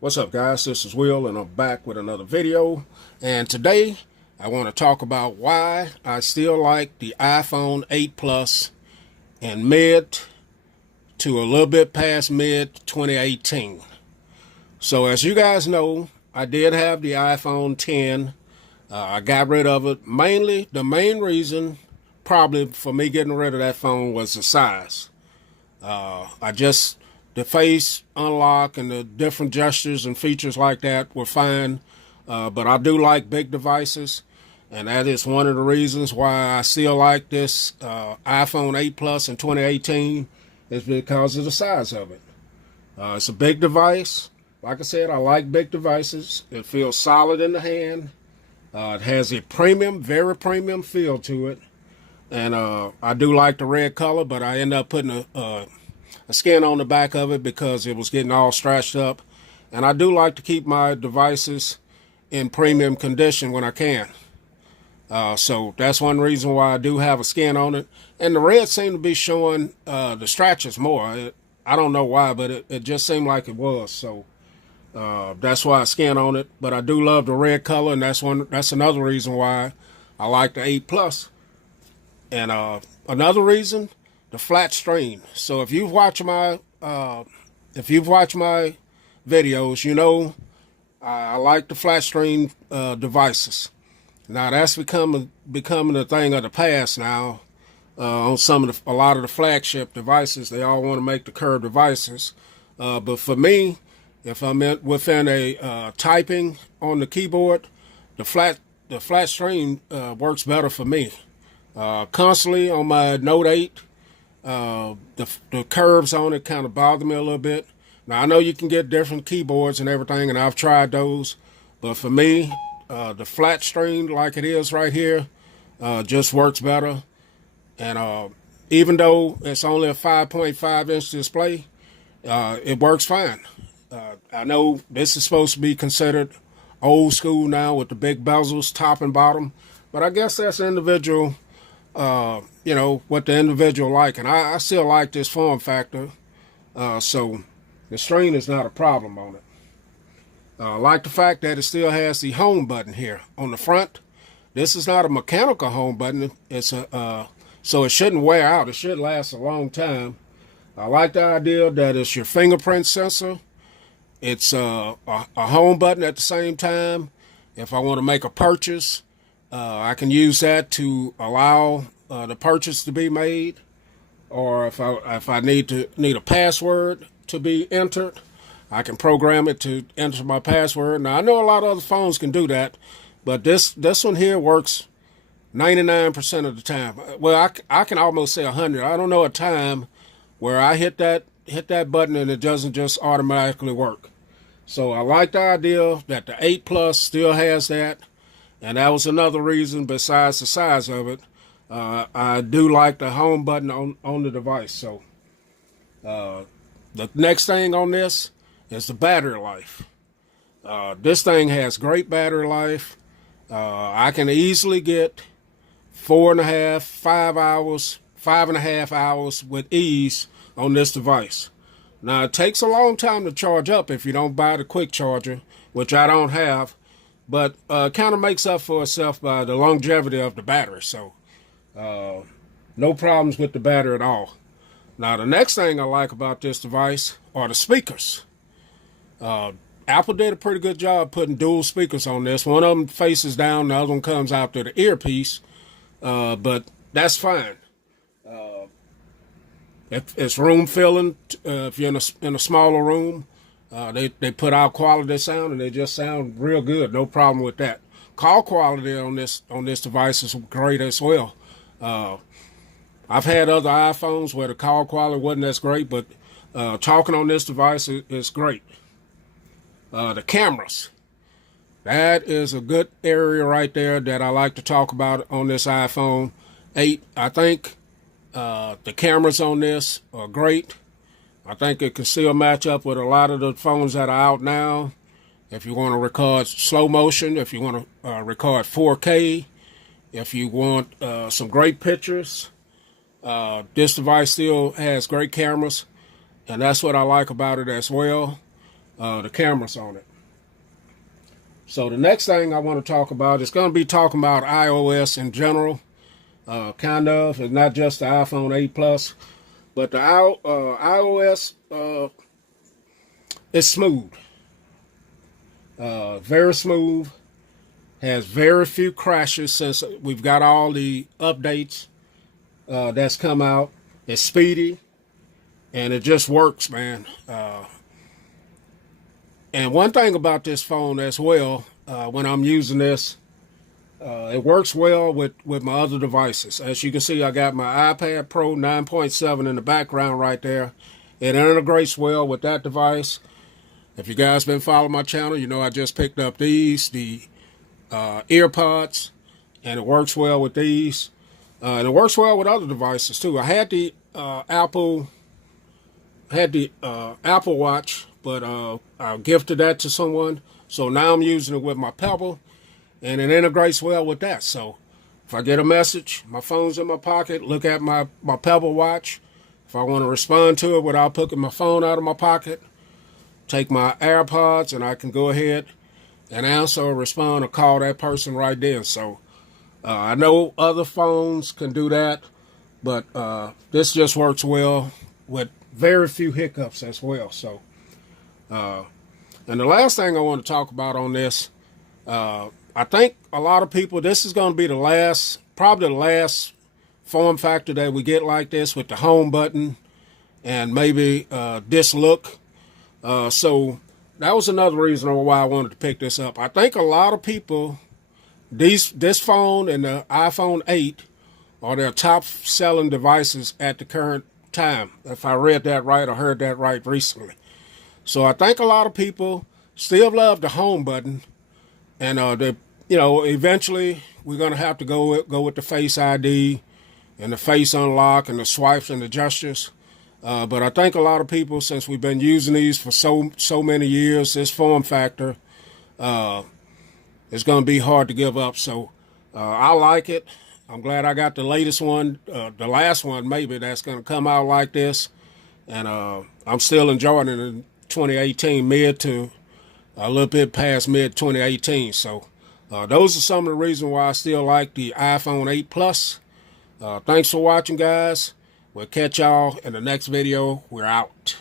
What's up, guys? This is Will, and I'm back with another video. And today, I want to talk about why I still like the iPhone 8 Plus in mid to a little bit past mid 2018. So, as you guys know, I did have the iPhone 10. I got rid of it. The main reason probably for me getting rid of that phone was the size. The face unlock and the different gestures and features like that were fine. But I do like big devices. And that is one of the reasons why I still like this iPhone 8 Plus in 2018 is because of the size of it. It's a big device. Like I said, I like big devices. It feels solid in the hand. It has a very premium feel to it. And I do like the red color, but I end up putting a skin on the back of it because it was getting all scratched up. And I do like to keep my devices in premium condition when I can. So that's one reason why I do have a skin on it. And the red seemed to be showing the scratches more. I don't know why, but it just seemed like it was. So that's why I skin on it. But I do love the red color, and that's another reason why I like the 8 Plus. And another reason, the flat screen. So if you've watched my videos, you know I like the flat screen devices. Now that's becoming a thing of the past now. On a lot of the flagship devices, they all want to make the curved devices. But for me, if I'm within a typing on the keyboard, the flat screen works better for me. Constantly on my Note 8, the curves on it kind of bother me a little bit. Now I know you can get different keyboards and everything, and I've tried those, but for me, the flat screen like it is right here just works better. And even though it's only a 5.5-inch display, it works fine. I know this is supposed to be considered old school now with the big bezels, top and bottom, but I guess that's individual. What the individual like, and I still like this form factor. So the screen is not a problem on it. I like the fact that it still has the home button here on the front. This is not a mechanical home button. It's so it shouldn't wear out. It should last a long time. I like the idea that it's your fingerprint sensor. It's a home button at the same time. If I want to make a purchase, I can use that to allow the purchase to be made, or if I need a password to be entered, I can program it to enter my password. Now I know a lot of other phones can do that, but this one here works 99% of the time. Well, I can almost say 100. I don't know a time where I hit that button and it doesn't just automatically work. So I like the idea that the 8 Plus still has that. And that was another reason besides the size of it. I do like the home button on the device. So the next thing on this is the battery life. This thing has great battery life. I can easily get 4.5, 5 hours, 5.5 hours with ease on this device. Now it takes a long time to charge up if you don't buy the quick charger, which I don't have. But kind of makes up for itself by the longevity of the battery. So no problems with the battery at all. Now the next thing I like about this device are the speakers. Apple did a pretty good job putting dual speakers on this. One of them faces down, the other one comes out through the earpiece. But that's fine. It's room filling. If you're in a smaller room, they put out quality sound, and they just sound real good. No problem with that. Call quality on this device is great as well. I've had other iPhones where the call quality wasn't as great, but talking on this device is great. The cameras. That is a good area right there that I like to talk about on this iPhone 8. I think the cameras on this are great. I think it can still match up with a lot of the phones that are out now. If you want to record slow motion, if you want to record 4K, if you want some great pictures, this device still has great cameras, and that's what I like about it as well. the cameras on it. So the next thing I want to talk about is going to be talking about iOS in general, kind of. It's not just the iPhone 8 Plus, but the iOS is smooth, very smooth. Has very few crashes since we've got all the updates that's come out. It's speedy, and it just works, man. And one thing about this phone as well, when I'm using this, it works well with my other devices. As you can see, I got my iPad Pro 9.7 in the background right there. It integrates well with that device. If you guys been following my channel, you know I just picked up the earpods, and it works well with these. And it works well with other devices too. I had the Apple Watch, but I gifted that to someone. So now I'm using it with my Pebble, and it integrates well with that. So if I get a message, my phone's in my pocket, look at my Pebble Watch. If I want to respond to it without putting my phone out of my pocket, take my AirPods, and I can go ahead and answer or respond or call that person right then. So I know other phones can do that, but this just works well with very few hiccups as well. So, and the last thing I want to talk about on this, I think a lot of people, this is going to be probably the last form factor that we get like this, with the home button and maybe this look. So that was another reason why I wanted to pick this up. I think a lot of people, this phone and the iPhone 8 are their top selling devices at the current time, if I read that right or heard that right recently. So I think a lot of people still love the home button, and eventually we're going to have to go with the Face ID and the Face Unlock and the swipes and the gestures. But I think a lot of people, since we've been using these for so many years, this form factor is going to be hard to give up. So I like it. I'm glad I got the latest one, the last one maybe, that's going to come out like this. And I'm still enjoying it in 2018, mid to a little bit past mid 2018. So those are some of the reasons why I still like the iPhone 8 Plus. Thanks for watching, guys. We'll catch y'all in the next video. We're out.